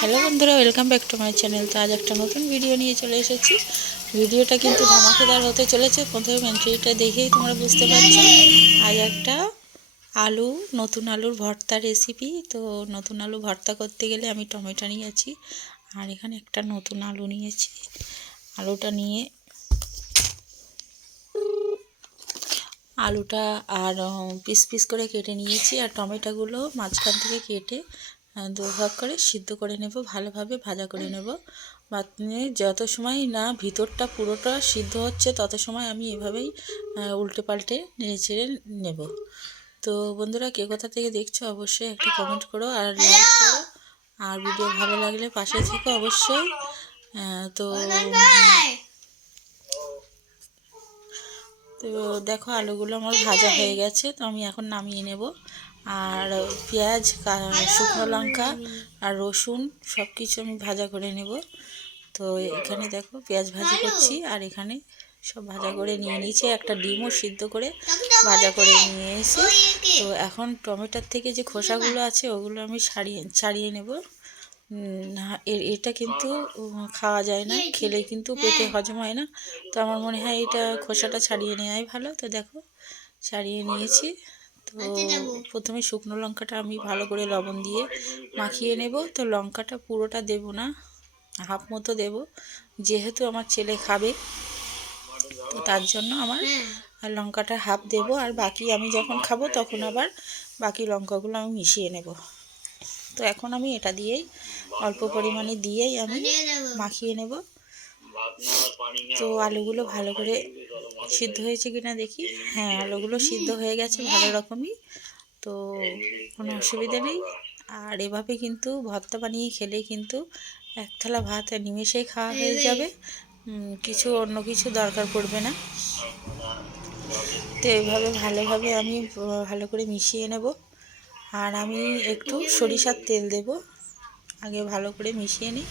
Hello বন্ধুরা welcome back to my channel তো আজ একটা নতুন ভিডিও নিয়ে চলে এসেছি। ভিডিওটা কিন্তু ধামাকেদার হতে চলেছে। প্রথমে মেন্ট্রিটা দেখেই তোমরা বুঝতে পারছ। আজ একটা আলু, নতুন আলুর ভর্তা রেসিপি তো নতুন আলু ভর্তা করতে গেলে আমি টমেটো নিয়েছি আর এখানে একটা নতুন আলু নিয়েছি। আলুটা নিয়ে আলুটা আর পিস পিস করে কেটে নিয়েছি। আর টমেটোগুলো মাঝখান থেকে কেটে দুভাগ করে সিদ্ধ করে নেব ভালোভাবে ভাজা করে নেব। মানে যত সময় না ভিতরটা পুরোটা সিদ্ধ হচ্ছে তত সময় আমি এভাবেই উল্টে পাল্টে নেড়ে চেড়ে নেব। তো বন্ধুরা কে কোথা থেকে দেখছ অবশ্যই একটা কমেন্ট করো আর লাইক করো। আর ভিডিও ভালো লাগলে পাশে থেকে অবশ্যই। তো তো দেখো আলুগুলো আমার ভাজা হয়ে গেছে তো আমি এখন নামিয়ে নেব। আর পেঁয়াজ শুকনো লঙ্কা আর রসুন সব কিছু আমি ভাজা করে নেব। তো এখানে দেখো পেঁয়াজ ভাজি করছি আর এখানে সব ভাজা করে নিয়ে নিয়েছি। একটা ডিমও সিদ্ধ করে ভাজা করে নিয়ে এসে তো এখন টমেটোর থেকে যে খোসাগুলো আছে ওগুলো আমি ছাড়িয়ে ছাড়িয়ে নেব। এটা কিন্তু খাওয়া যায় না, খেলে কিন্তু পেটে হজম হয় না। তো আমার মনে হয় এটা খোসাটা ছাড়িয়ে নেওয়াই ভালো। তো দেখো, ছাড়িয়ে নিয়েছি। তো প্রথমে শুকনো লঙ্কাটা আমি ভালো করে লবণ দিয়ে মাখিয়ে নেব। তো লঙ্কাটা পুরোটা দেব না হাফ মতো দেব। যেহেতু আমার ছেলে খাবে তো তার জন্য আমার আর লঙ্কাটা হাফ দেব। আর বাকি আমি যখন খাব তখন আবার বাকি লঙ্কাগুলো আমি মিশিয়ে নেব। তো এখন আমি এটা দিয়েই অল্প পরিমাণে দিয়েই আমি মাখিয়ে নেব। তো আলুগুলো ভালো করে সিদ্ধ হয়েছে কিনা দেখি। হ্যাঁ আলুগুলো সিদ্ধ হয়ে গেছে ভালো রকমই। তো কোনো অসুবিধা নেই। আর এভাবে কিন্তু ভর্তা বানিয়ে খেলে কিন্তু এক থালা ভাত নিমেষেই খাওয়া হয়ে যাবে। কিছু অন্য কিছু দরকার পড়বে না। তো এইভাবে ভালোভাবে আমি ভালো করে মিশিয়ে নেব। আর আমি একটু সরিষার তেল দেব। আগে ভালো করে মিশিয়ে নিই।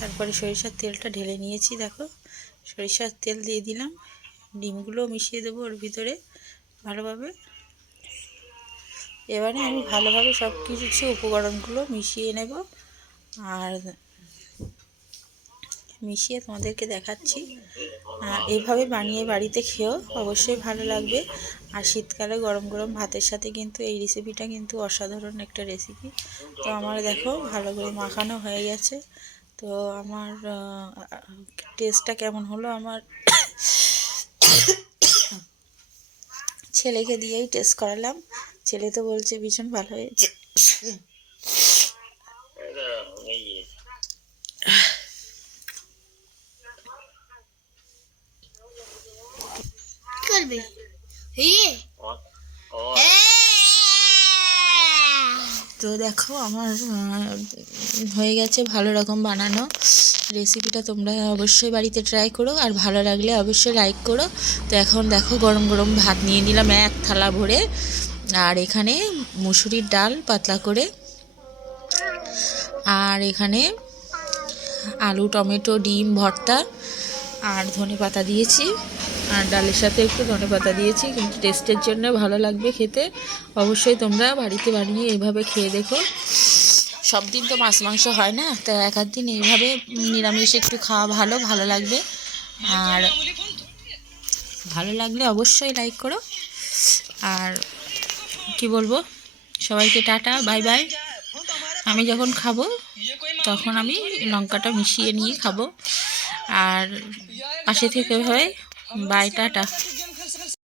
তারপরে সরিষার তেলটা ঢেলে নিয়েছি, দেখো। সরিষার তেল দিয়ে দিলাম। ডিমগুলো মিশিয়ে দেবো ওর ভিতরে ভালোভাবে। এবারে আমি ভালোভাবে সব কিছু উপকরণগুলো মিশিয়ে নেব। আর মিশিয়ে তোমাদেরকে দেখাচ্ছি। এভাবে বানিয়ে বাড়িতে খেয়েও অবশ্যই ভালো লাগবে। আর শীতকালে গরম গরম ভাতের সাথে কিন্তু এই রেসিপিটা কিন্তু অসাধারণ একটা রেসিপি তো আমার দেখো ভালো করে মাখানো হয়ে গেছে। তো আমার টেস্টটা কেমন হলো আমার? ছেলেকে দিয়েই টেস্ট করালাম। ছেলে তো বলছে ভীষণ ভালো হয়েছে। করবে? এই তো দেখো আমার হয়ে গেছে ভালো রকম বানানো রেসিপিটা তোমরা অবশ্যই বাড়িতে ট্রাই করো আর ভালো লাগলে অবশ্যই লাইক করো। তো এখন দেখো গরম গরম ভাত নিয়ে নিলাম এক থালা ভরে আর এখানে মুসুরির ডাল পাতলা করে আর এখানে আলু, টমেটো, ডিম, ভর্তা আর ধনে পাতা দিয়েছি। আর ডালের সাথে একটু ধনে পাতা দিয়েছি, কিন্তু টেস্টের জন্য ভালো লাগবে খেতে। অবশ্যই তোমরা বাড়িতে বানিয়ে এইভাবে খেয়ে দেখো। সব দিন তো মাছ মাংস হয় না, তো এক আধ দিন এইভাবে নিরামিষ একটু খাওয়া ভালো ভালো লাগবে। আর ভালো লাগলে অবশ্যই লাইক করো। আর কি বলব? সবাইকে টাটা বাই বাই আমি যখন খাব, তখন আমি লঙ্কাটা মিশিয়ে নিয়ে খাব। আর পাশে থেকে হয় বাই টাটা।